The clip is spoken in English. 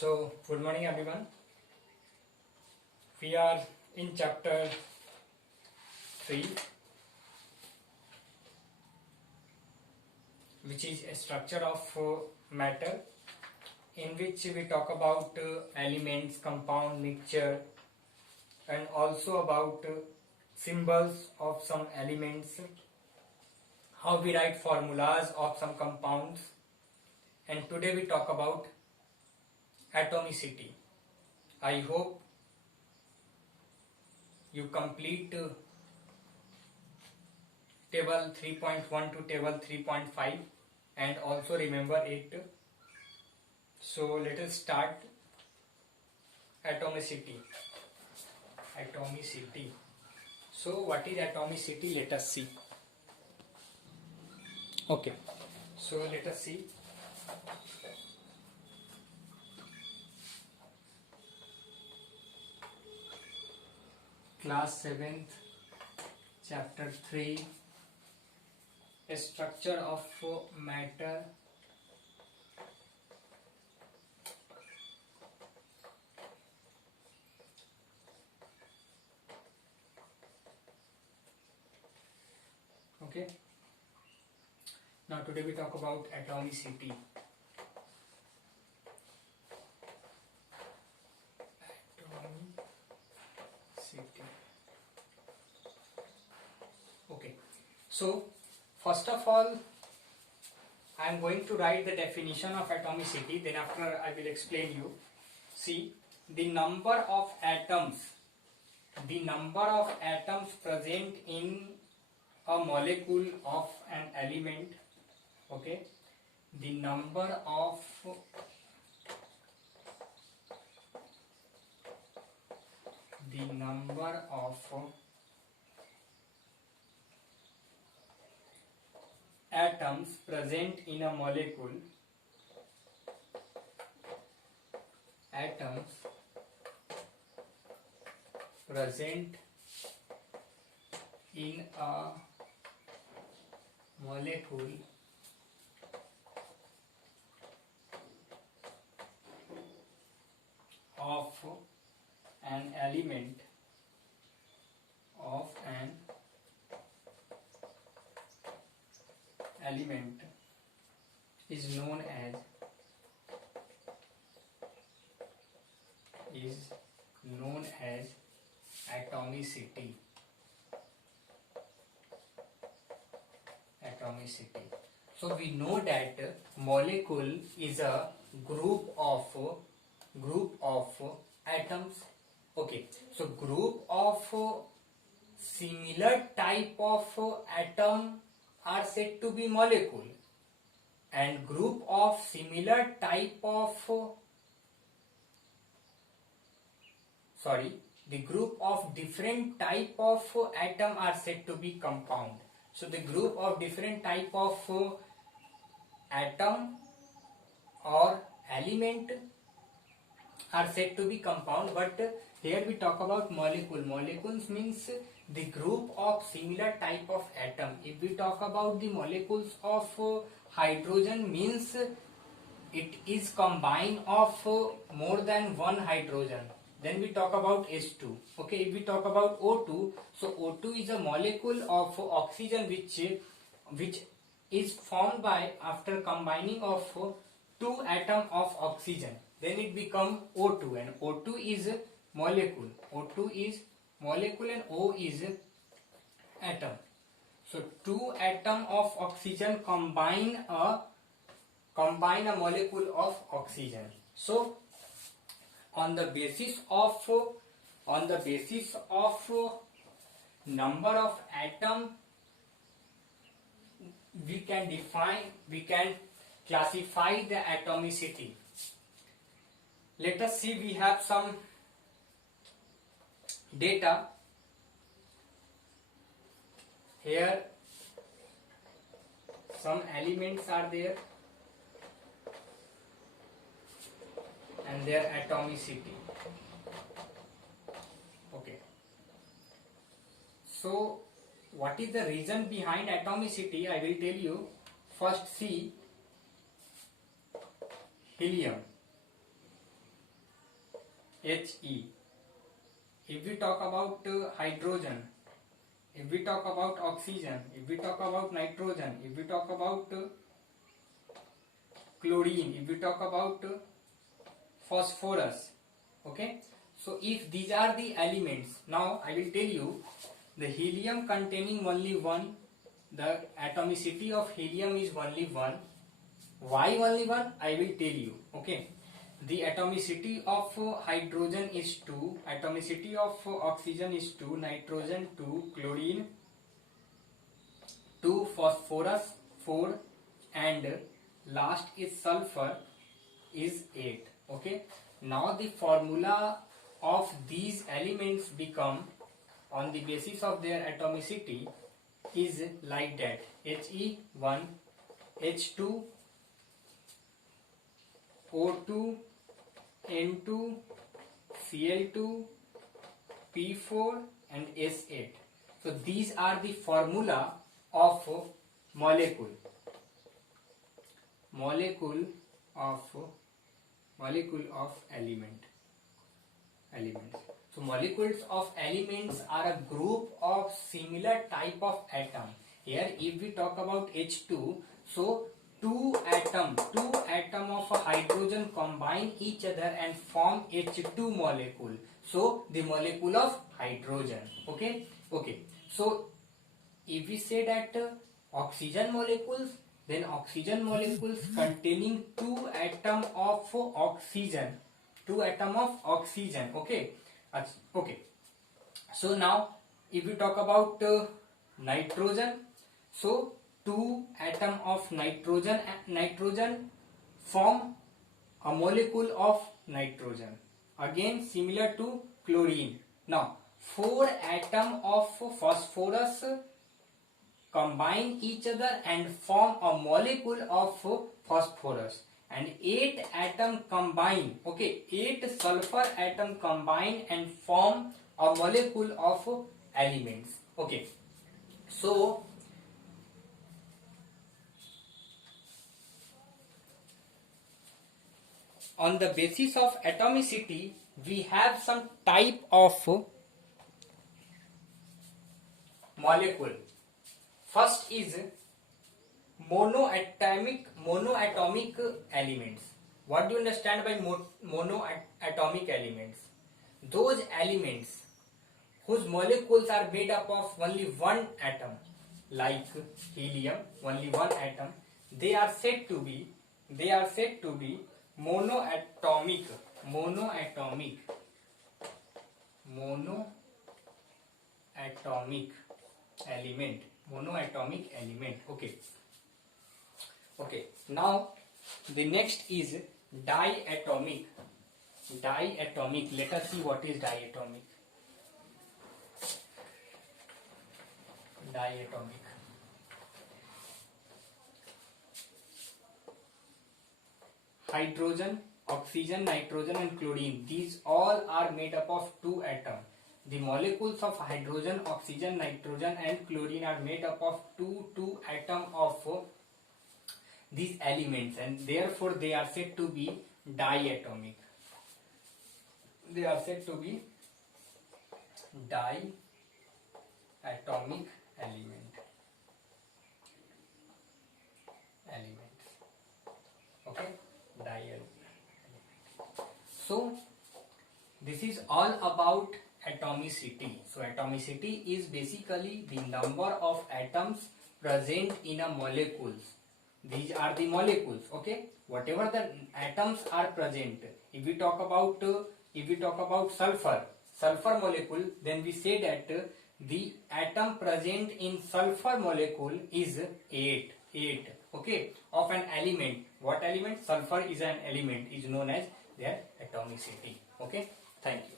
So, good morning everyone. We are in chapter 3, which is a structure of matter, in which we talk about elements, compound, mixture, and also about symbols of some elements, how we write formulas of some compounds, and today we talk about atomicity. I hope you complete table 3.1 to table 3.5 and also remember it. So let us start atomicity. So what is atomicity? Let us see. Okay, so let us see. Class 7th, chapter 3, a structure of matter. Okay, now today we talk about atomicity. Okay, so first of all I am going to write the definition of atomicity, then after I will explain you. See, the number of atoms present in a molecule of an element. Okay, the number of atoms present in a molecule, of an element is known as atomicity. So we know that molecule is a group of atoms. Okay, so group of similar type of atom are said to be molecule, and group of similar type of the group of different type of atom are said to be compound. So the group of different type of atom or element are said to be compound, but here we talk about molecule. Molecules means the group of similar type of atom. If we talk about the molecules of hydrogen, means it is combined of more than one hydrogen. Then we talk about H2. Okay, if we talk about O2, so O2 is a molecule of oxygen which is formed by after combining of two atom of oxygen. Then it become O2, and O2 is molecule. O2 is molecule and O is atom. So two atom of oxygen combine a molecule of oxygen. So on the basis of number of atom, we can classify the atomicity. Let us see, we have some data here. Some elements are there and their atomicity. Okay, so what is the reason behind atomicity? I will tell you. First, see helium. He. If we talk about hydrogen, if we talk about oxygen, if we talk about nitrogen, if we talk about chlorine, if we talk about phosphorus, okay. So if these are the elements, now I will tell you the helium containing only one, the atomicity of helium is only one. Why only one? I will tell you, okay. The atomicity of hydrogen is 2, atomicity of oxygen is 2, nitrogen 2, chlorine 2, phosphorus 4, and last is sulfur is 8. Okay. Now the formula of these elements become, on the basis of their atomicity, is like that: He1, H2, O2, N2, Cl2, P4 and S8. So these are the formula of molecule of elements. So molecules of elements are a group of similar type of atom. Here if we talk about H2, so two atom of a hydrogen combine each other and form H2 molecule. So the molecule of hydrogen. Okay. So if we say that oxygen molecules, then oxygen molecules containing two atom of oxygen. Okay. Okay. So now if we talk about nitrogen, so two atom of nitrogen form a molecule of nitrogen, again similar to chlorine. Now four atom of phosphorus combine each other and form a molecule of phosphorus, and 8 atom combine, okay, 8 sulfur atom combine and form a molecule of elements. Okay. So on the basis of atomicity, we have some type of molecule. First is monoatomic elements. What do you understand by monoatomic elements? Those elements whose molecules are made up of only one atom, like helium, only one atom, they are said to be monoatomic element. Okay. Now the next is diatomic. Let us see what is diatomic. Hydrogen, oxygen, nitrogen and chlorine, these all are made up of two atoms. The molecules of hydrogen, oxygen, nitrogen and chlorine are made up of two atoms of these elements, and therefore they are said to be diatomic. Element. Okay, so this is all about atomicity. So atomicity is basically the number of atoms present in a molecules. These are the molecules. Okay, whatever the atoms are present. If we talk about sulfur molecule, then we say that the atom present in sulfur molecule is 8. Okay, of an element. What element? Sulfur is an element, is known as their atomicity. Okay, thank you.